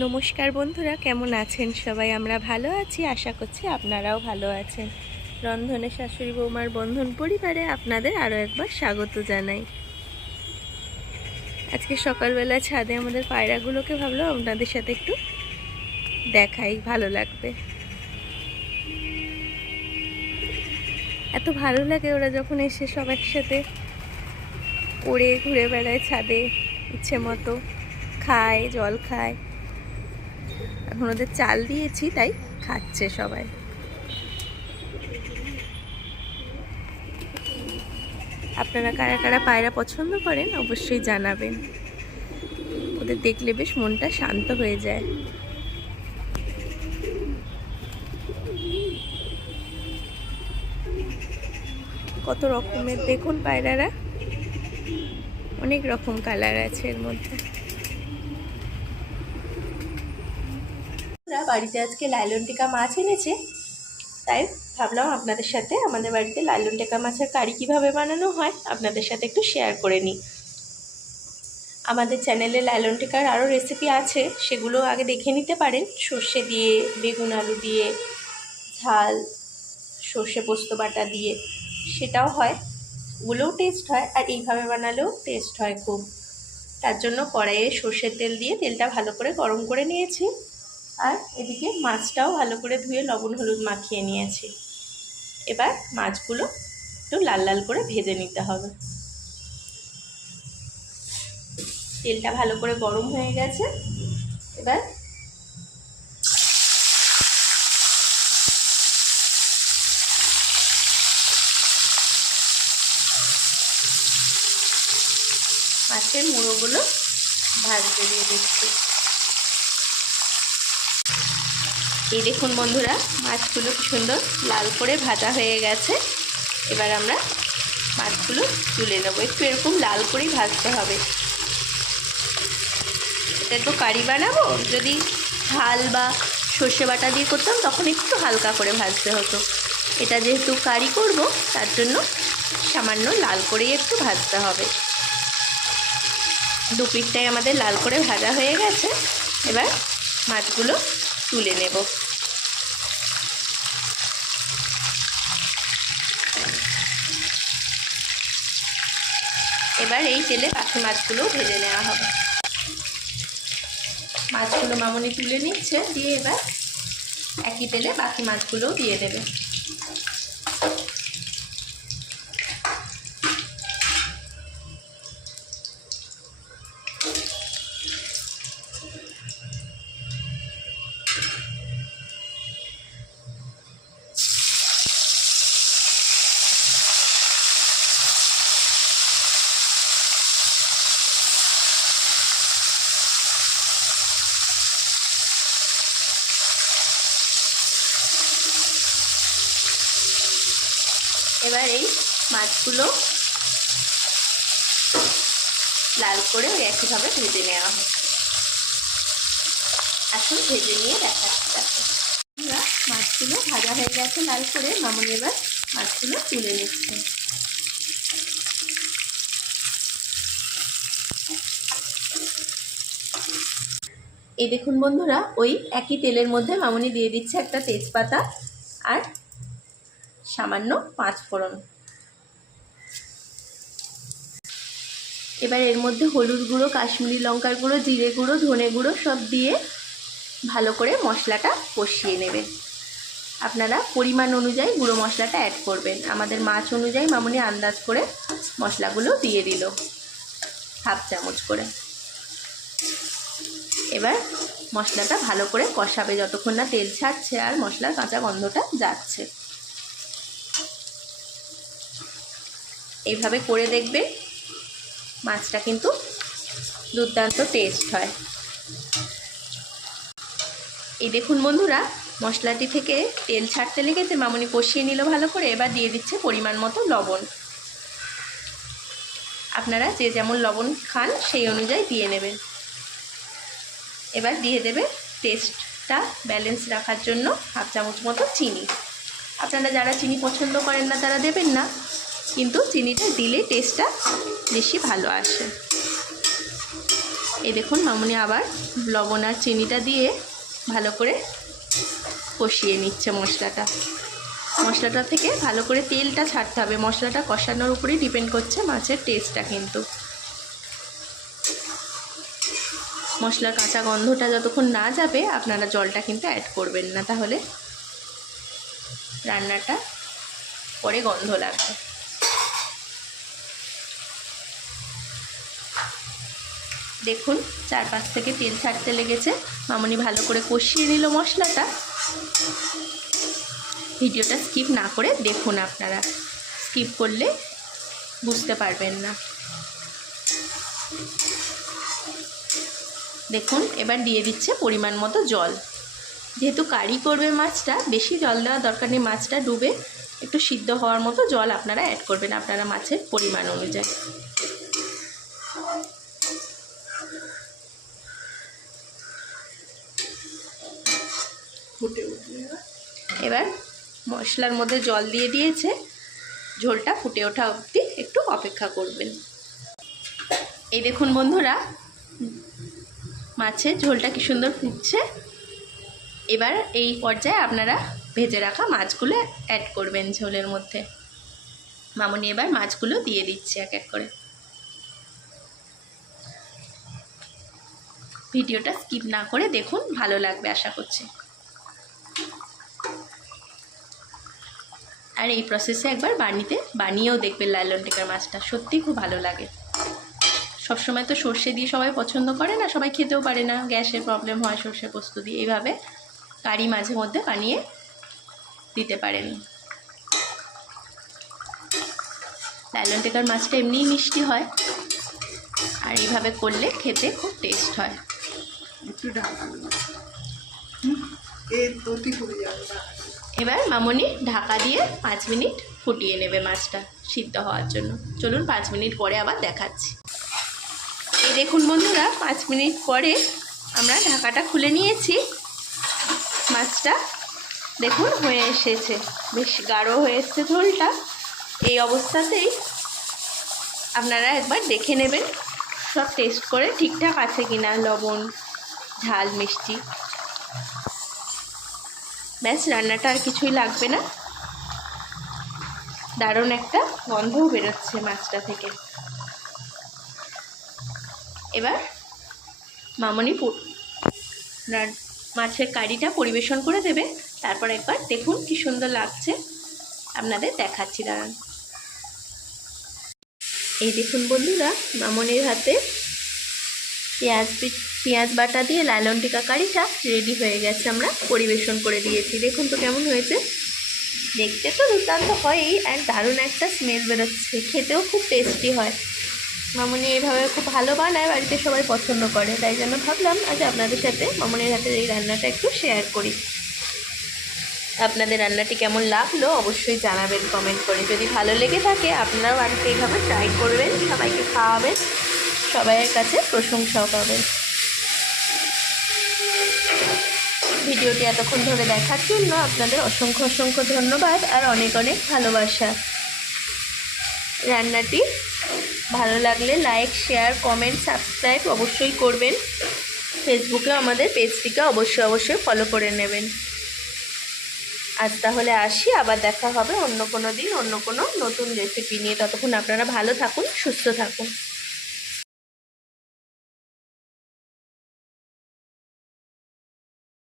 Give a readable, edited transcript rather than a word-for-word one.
নমস্কার বন্ধুরা, কেমন আছেন সবাই? আমরা ভালো আছি, আশা করছি আপনারাও ভালো আছেন। রন্ধনে শাশুড়ি বৌমার বন্ধন পরিবারে আপনাদের আরও একবার স্বাগত জানাই। আজকে সকালবেলা ছাদে আমাদের পায়রাগুলোকে ভাবলাম আপনাদের সাথে একটু দেখাই, ভালো লাগবে। এত ভালো লাগে ওরা যখন এসে সব একসাথে উড়ে ঘুরে বেড়ায় ছাদে, ইচ্ছে মতো খায়, জল খায়। এখন ওদের চাল দিয়েছি, তাই খাচ্ছে সবাই। আপনারা কারা কারা পায়রা পছন্দ করেন অবশ্যই জানাবেন। ওদের দেখলে বেশ মনটা শান্ত হয়ে যায়। কত রকমের দেখুন পায়রারা, অনেক রকম কালার আছে এর মধ্যে। বাড়িতে আজকে লাইলন টিকা মাছ এনেছে, তাই ভাবলাম আপনাদের সাথে আমাদের বাড়িতে লাইলন টিকা মাছের কারি কীভাবে বানানো হয় আপনাদের সাথে একটু শেয়ার করে নিই। আমাদের চ্যানেলে লাইলন টিকার আরও রেসিপি আছে, সেগুলো আগে দেখে নিতে পারেন। সর্ষে দিয়ে, বেগুন আলু দিয়ে, ঝাল সর্ষে পোস্ত বাটা দিয়ে, সেটাও হয়, ওগুলোও টেস্ট হয়। আর এইভাবে বানালেও টেস্ট হয় খুব। তার জন্য কড়াইয়ে সর্ষের তেল দিয়ে তেলটা ভালো করে গরম করে নিয়েছি। আর এদিকে মাছটাও ভালো করে ধুয়ে লবণ হলুদ মাখিয়ে নিয়েছি। এবার মাছগুলো একটু লাল লাল করে ভেজে নিতে হবে। তেলটা ভালো করে গরম হয়ে গেছে। এবার মাছের মুড়োগুলো ভাজতে দিয়ে দিচ্ছি। এই দেখুন বন্ধুরা, মাছগুলো কি সুন্দর লাল করে ভাজা হয়ে গেছে। এবার আমরা মাছগুলো তুলে নেবো। একটু এরকম লাল করেই ভাজতে হবে। এটা তো কারি বানাবো, যদি ঝাল বা সর্ষে বাটা দিয়ে করতাম তখন একটু হালকা করে ভাজতে হতো। এটা যেহেতু কারি করব, তার জন্য সামান্য লাল করেই একটু ভাজতে হবে। দু পিঠটাই আমাদের লাল করে ভাজা হয়ে গেছে। এবার মাছগুলো তুলে নেব। এবার এই তেলে বাকি মাছগুলো ভেজে নেওয়া হবে। মাছগুলো মামনি তুলে নিচ্ছে, দিয়ে এবার একই তেলে বাকি মাছগুলোও দিয়ে দেবে। এবার এই মাছগুলো লাল করে ওই একইভাবে ভেজে নেওয়া হবে। এখন ভেজে নিয়ে দেখাচ্ছি। মাছগুলো ভাজা হয়ে গেছে লাল করে। মামনি এবার মাছগুলো তুলে নিচ্ছে। এই দেখুন বন্ধুরা, ওই একই তেলের মধ্যে মামনি দিয়ে দিচ্ছে একটা তেজপাতা আর সামান্য 5 ফোড়ন। এবার এর মধ্যে হলুদ গুঁড়ো, কাশ্মীরি লঙ্কার গুঁড়ো, জিরে গুঁড়ো, ধনে গুঁড়ো সব দিয়ে ভালো করে মশলাটা কষিয়ে নেবেন। আপনারা পরিমাণ অনুযায়ী গুঁড়ো মশলাটা অ্যাড করবেন। আমাদের মাছ অনুযায়ী মামনি আন্দাজ করে মশলাগুলো দিয়ে দিল, হাফ চামচ করে। এবার মশলাটা ভালো করে কষাবে যতক্ষণ না তেল ছাড়ছে আর মশলার কাঁচা গন্ধটা যাচ্ছে। এইভাবে করে দেখবে, মাছটা কিন্তু দুর্দান্ত টেস্ট হয়। এই দেখুন বন্ধুরা, মশলাটি থেকে তেল ছাড়তে লেগেছে, মামনি কষিয়ে নিল ভালো করে। এবার দিয়ে দিচ্ছে পরিমাণ মতো লবণ। আপনারা যে যেমন লবণ খান সেই অনুযায়ী দিয়ে নেবেন। এবার দিয়ে দেবে টেস্টটা ব্যালেন্স রাখার জন্য হাফ চামচ মতো চিনি। আপনারা যারা চিনি পছন্দ করেন না তারা দেবেন না, কিন্তু চিনিটা দিলে টেস্টটা বেশি ভালো আসে। এই দেখুন মামুনি আবার লবণ আর চিনিটা দিয়ে ভালো করে কষিয়ে নিচ্ছে মশলাটা থেকে ভালো করে তেলটা ছাড়তে হবে। মশলাটা কষানোর উপরেই ডিপেন্ড করছে মাছের টেস্টটা। কিন্তু মশলার কাঁচা গন্ধটা যতক্ষণ না যাবে আপনারা জলটা কিন্তু অ্যাড করবেন না, তাহলে রান্নাটা পরে গন্ধ লাগবে। দেখুন 4-5 থেকে তেল ছাড়তে লেগেছে। মামুনি ভালো করে কষিয়ে নিল মশলাটা। ভিডিওটা স্কিপ না করে দেখুন, আপনারা স্কিপ করলে বুঝতে পারবেন না। দেখুন এবার দিয়ে দিচ্ছে পরিমাণ মতো জল। যেহেতু কারি করবে মাছটা, বেশি জল দেওয়ার দরকার নেই। মাছটা ডুবে একটু সিদ্ধ হওয়ার মতো জল আপনারা অ্যাড করবেন আপনারা মাছের পরিমাণ অনুযায়ী। এবার মশলার মধ্যে জল দিয়ে দিয়েছে, ঝোলটা ফুটে ওঠা অবধি একটু অপেক্ষা করবেন। এই দেখুন বন্ধুরা, মাছের ঝোলটা কি সুন্দর ফুটছে। এবার এই পর্যায়ে আপনারা ভেজে রাখা মাছগুলো অ্যাড করবেন ঝোলের মধ্যে। মামুনি এবার মাছগুলো দিয়ে দিচ্ছে এক এক করে। ভিডিওটা স্কিপ না করে দেখুন, ভালো লাগবে আশা করছি। আর এই প্রসেসে একবার বানিয়েও দেখবেন লালন টিকার মাছটা, সত্যি খুব ভালো লাগে। সবসময় তো সর্ষে দিয়ে সবাই পছন্দ করে না, সবাই খেতেও পারে না, গ্যাসের প্রবলেম হয় সর্ষে পোস্ত দিয়ে। এইভাবে কারি মাঝে মধ্যে বানিয়ে দিতে পারেন। লালন টিকার মাছটা এমনিই মিষ্টি হয়, আর এইভাবে করলে খেতে খুব টেস্ট হয়। এবার মামুনি ঢাকা দিয়ে 5 মিনিট ফুটিয়ে নেবে মাছটা সিদ্ধ হওয়ার জন্য। চলুন 5 মিনিট পরে আবার দেখাচ্ছি। এই দেখুন বন্ধুরা, 5 মিনিট পরে আমরা ঢাকাটা খুলে নিয়েছি। মাছটা দেখুন হয়ে এসেছে, বেশ গাঢ় হয়ে এসছে ঝোলটা। এই অবস্থাতেই আপনারা একবার দেখে নেবেন সব টেস্ট করে ঠিকঠাক আছে কিনা, লবণ ঝাল মিষ্টি। ব্যাস, রান্নাটা আর কিছুই লাগবে না। দারুণ একটা গন্ধও বেরোচ্ছে মাছটা থেকে। এবার মামুনি মাছের কারিটা পরিবেশন করে দেবে। তারপর একবার দেখুন কি সুন্দর লাগছে, আপনাদের দেখাচ্ছি, দাঁড়ান। এই দেখুন বন্ধুরা, মামুনির হাতে পেঁয়াজ বাটা দিয়ে লালন টিকা কারিটা রেডি হয়ে গেছে। আমরা পরিবেশন করে দিয়েছি। দেখুন তো কেমন হয়েছে। দেখতে তো দুর্দান্ত হয়ই, আর দারুণ একটা স্মেল বেরোচ্ছে, খেতেও খুব টেস্টি হয়। মামুনি এইভাবে খুব ভালো বানায়, বাড়িতে সবাই পছন্দ করে। তাই জন্য ভাবলাম আজ আপনাদের সাথে মামুনির হাতের এই রান্নাটা একটু শেয়ার করি। আপনাদের রান্নাটি কেমন লাগলো অবশ্যই জানাবেন কমেন্ট করে। যদি ভালো লেগে থাকে আপনারাও বাড়িতে এইভাবে ট্রাই করবেন, সবাইকে খাওয়াবেন, সবাইয়ের কাছে প্রশংসাও পাবেন। ভিডিওটি এতক্ষণ ধরে দেখার জন্য আপনাদের অসংখ্য অসংখ্য ধন্যবাদ আর অনেক অনেক ভালোবাসা। রান্নাটি ভালো লাগলে লাইক, শেয়ার, কমেন্ট, সাবস্ক্রাইব অবশ্যই করবেন। ফেসবুকে আমাদের পেজটিকে অবশ্যই ফলো করে নেবেন। আজ তাহলে আসি, আবার দেখা হবে অন্য কোনো দিন অন্য কোনো নতুন রেসিপি নিয়ে। ততক্ষণ আপনারা ভালো থাকুন, সুস্থ থাকুন।